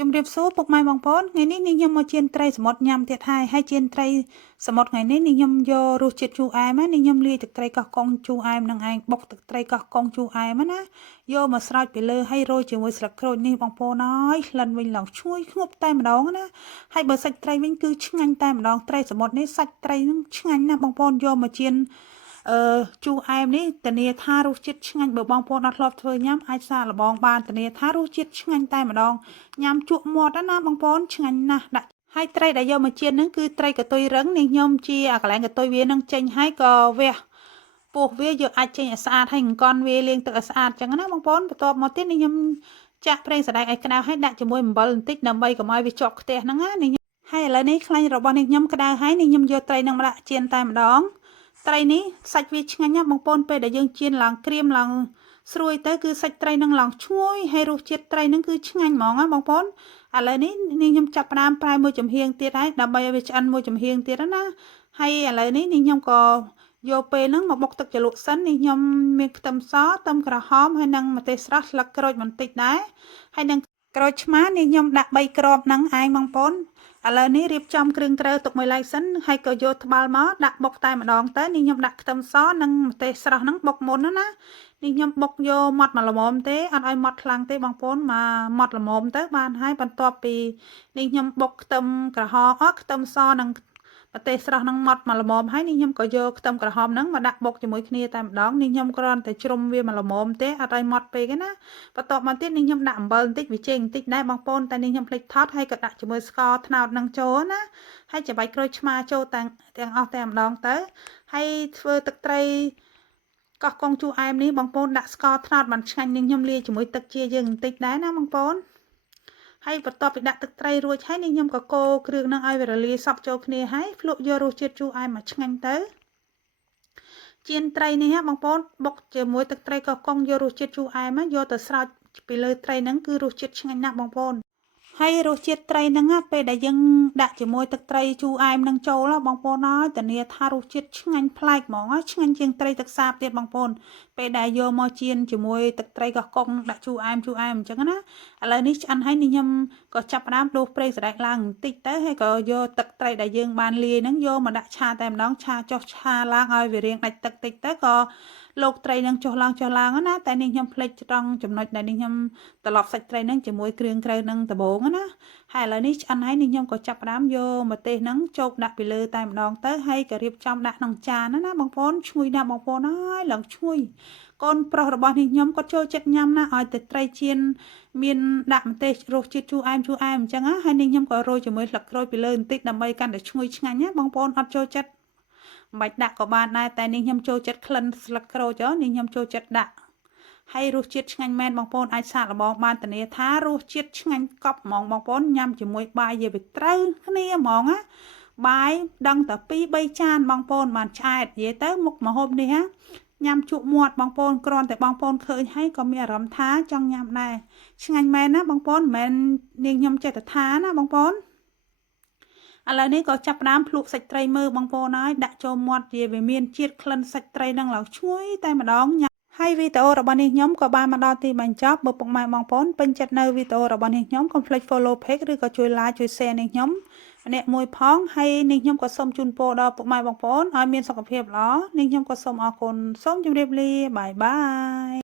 ជំរាបសួរពុកម៉ែបងប្អូនថ្ងៃនេះនាងខ្ញុំមកជៀនត្រីសមុទ្រញ៉ាំទៀតហើយជៀនត្រីសមុទ្រថ្ងៃនេះនាងខ្ញុំយករសជាតិជូរអែមនាងខ្ញុំលាយទឹកត្រីកោះកុងជូរអែមនឹងឯងបុកទឹកត្រីកោះកុងជូរអែមណាយកមកស្រោចពីលើហើយរោយជាមួយស្លឹកក្រូចនេះបងប្អូនអើយក្លិនវិញឡើងឈ្ងុយឈ្ងប់តែម្ដងណាហើយបើសាច់ត្រីវិញគឺឆ្ងាញ់តែម្ដងត្រីសមុទ្រនេះសាច់ត្រីនឹងឆ្ងាញ់ណាស់បងប្អូនយកមកជៀនជូរអែមនេះធានាថារសជាតិឆ្ងាញ់បើបងប្អូនអត់ធ្លាប់ធ្វើញ៉ាំអាចសាកល្បងបានធានាថារសជាតិឆ្ងាញ់តែម្ដងញ៉ាំជក់មាត់ណាបងប្អូនឆ្ងាញ់ណាស់ដាក់ហើយត្រីដែលយកមកជៀនហ្នឹងគឺត្រីកតុយរឹងនេះខ្ញុំជាអាកន្លែងកតុយវានឹងចេញហើយក៏វះពោះវាយកអាចចេញឲ្យស្អាតហើយអង្គន់វាលាងទឹកឲ្យស្អាតចឹងណាបងប្អូនបន្ទាប់មកទៀតនេះខ្ញុំចាក់ប្រេងសណ្ដែកឲ្យក្តៅហើយដាក់ជាមួយអំបិលបន្តិចដើម្បីកុំឲ្យវាជាប់ខ្ទះហ្នឹងណានេះហើយឥឡូវនេះខ្លាញ់របស់នេះខ្ញុំក្តៅហើយនេះខ្ញុំយកត្រីនឹងមកដាក់ជៀនតែម្ដងត្រីនេះសាច់វាឆ្ងាញ់ណាស់បងប្អូនពេលដែលយើងជៀនឡើងក្រៀមឡើងស្រួយទៅគឺសាច់ត្រីនឹងឡើងឈ្ងុយហើយរសជាតិត្រីនឹងគឺឆ្ងាញ់ហ្មងណាបងប្អូនឥឡូវនេះខ្ញុំចាប់ផ្ដើមប្រែមួយចំហៀងទៀតហើយដើម្បីឲ្យវាឆ្អិនមួយចំហៀងទៀតណាហើយឥឡូវនេះខ្ញុំក៏យកពេលហ្នឹងមកបុកទឹកជ្រលក់សិននេះខ្ញុំមានខ្ទឹមសខ្ទឹមក្រហមហើយនិងម្ទេសស្រស់ស្លឹកក្រូចបន្តិចដែរហើយនិងក្រូចឆ្មានេះខ្ញុំដាក់3គ្រាប់ហ្នឹងឯងបងប្អូនឥឡូវនេះរៀបចំគ្រឿងត្រូវទុកមួយឡែកសិនហើយក៏យកត្បាល់មកដាក់បុកតែម្ដងទៅនេះខ្ញុំដាក់ខ្ទឹមសនិងម្ទេសស្រស់ហ្នឹងបុកមុនណានេះខ្ញុំបុកយកម៉ត់មកល្មមទេអត់ឲ្យម៉ត់ខ្លាំងទេបងប្អូនមកម៉ត់ល្មមទៅបានហើយបន្ទាប់ពីនេះខ្ញុំបុកខ្ទឹមក្រហមខ្ទឹមសនិងម្ទេសស្រស់នឹងម៉ត់មកល្មមហើយនេះខ្ញុំក៏យកខ្ទឹមក្រហមហ្នឹងមកដាក់បុកជាមួយគ្នាតែម្ដងនេះខ្ញុំគ្រាន់តែជ្រុំវាមកល្មមទេអត់ឲ្យម៉ត់ពេកទេណាបន្ទាប់មកទៀតនេះខ្ញុំដាក់អំបិលបន្តិចវាចេងបន្តិចដែរបងប្អូនតែនេះខ្ញុំភ្លេចថត់ហើយក៏ដាក់ជាមួយស្ករត្នោតនឹងចូលណាហើយច្របាច់ក្រូចឆ្មាចូលទាំងអស់តែម្ដងទៅហើយធ្វើទឹកត្រីកោះកុងជូរអែមនេះបងប្អូនដាក់ស្ករត្នោតបានឆ្ងាញ់នេះខ្ញុំលាយជាមួយទឹកជាយើងបន្តិចដែរណាបងប្អូនហើយបន្ទាប់ពីដាក់ទឹកត្រីរួចហើយនេះខ្ញុំក៏កូរគ្រឿងនឹងឲ្យវារលាយសព្វចូលគ្នាហើយភ្លក់យករសជាតិជូរអែមមកឆ្ងាញ់ទៅជៀនត្រីនេះបងប្អូនបុកជាមួយទឹកត្រីកោះកុងយករសជាតិជូរអែមយកទៅស្រោចពីលើត្រីហ្នឹងគឺរសជាតិឆ្ងាញ់ណាស់បងប្អូនហើយរសជាតិត្រីហ្នឹងពេលដែលយើងដាក់ជាមួយទឹកត្រីជូរអែមនឹងចូលបងប្អូនហើយធានាថារសជាតិឆ្ងាញ់ប្លែកហ្មងឆ្ងាញ់ជាងត្រីទឹកសាបទៀតបងប្អូនពេលដែលយកមកជៀនជាមួយទឹកត្រីកោះកុងដាក់ជូរអែមអញ្ចឹងណាឥឡូវនេះឆ្អិនហើយនេះខ្ញុំក៏ចាប់ផ្ដើមដួសប្រេងសណ្ដែកឡើងបន្តិចទៅហើយក៏យកទឹកត្រីដែលយើងបានលាយហ្នឹងយកមកដាក់ឆាតែម្ដងឆាចុះឆាឡើងឲ្យវារាងដាច់ទឹកតិចទៅក៏លោកត្រីនឹងចុះឡើងណាតែនេះខ្ញុំភ្លេចត្រង់ចំណុចដែលនេះខ្ញុំត្រឡប់សាច់ត្រីនឹងជាមួយគ្រឿងក្រៅនឹងដំបូងណាហើយឥឡូវនេះឆ្អិនហើយនេះខ្ញុំក៏ចាប់ផ្ដើមយកម្ទេសនឹងជោគដាក់ពីលើតែម្ដងទៅហើយក៏រៀបចំដាក់ក្នុងចានណាបងប្អូនឈ្ងុយណាស់បងប្អូនអើយឡើងឈ្ងុយកូនប្រុសរបស់នេះខ្ញុំគាត់ចូលចិត្តញ៉ាំណាឲ្យតែត្រីជៀនមានដាក់ម្ទេសរសជាតិជូរអែមអញ្ចឹងហើយនេះខ្ញុំក៏រោយជាមួយស្លឹកក្រូចពីលើបន្តិចដើម្បីកាន់តែឈ្ងុយឆ្ងាញ់ណាបងប្អូនអត់ចូលចិត្តមិនបាច់ដាក់ក៏បានដែរតែនេះខ្ញុំចូលចិត្តក្លិនស្លឹកក្រូចនេះខ្ញុំចូលចិត្តដាក់ហើយរសជាតិឆ្ងាញ់មែនបងប្អូនអាចសាកល្បងបានធានាថារសជាតិឆ្ងាញ់កប់ហ្មងបងប្អូនញ៉ាំជាមួយបាយវាត្រូវគ្នាហ្មងណាបាយដឹងតែ2 3ចានបងប្អូនបានឆ្អែតនិយាយទៅមុខម្ហូបនេះញ៉ាំជក់មាត់បងប្អូនគ្រាន់តែបងប្អូនឃើញហើយក៏មានអារម្មណ៍ថាចង់ញ៉ាំដែរឆ្ងាញ់មែនណាបងប្អូនមិនមែននាងខ្ញុំចេះតែថាណាបងប្អូនឥឡូវនេះក៏ចាប់ផ្ដើមភ្លក់សាច់ត្រីមើលបងប្អូនហើយដាក់ចូលមាត់វាមានជាតិក្លិនសាច់ត្រីនឹងឡើងឈ្ងុយតែម្ដងញ៉ាំហើយវីដេអូរបស់នេះខ្ញុំក៏បានមកដល់ទីបញ្ចប់បើពុកម៉ែបងប្អូនពេញចិត្តនៅវីដេអូរបស់នេះខ្ញុំកុំភ្លេច follow page ឬក៏ជួយ like ជួយ share នេះខ្ញុំម្នាក់មួយផងហើយនេះខ្ញុំក៏សូមជូនពរដល់ពុកម៉ែបងប្អូនឲ្យមានសុខភាពល្អនេះខ្ញុំក៏សូមអរគុណសូមជម្រាបលាបាយបាយ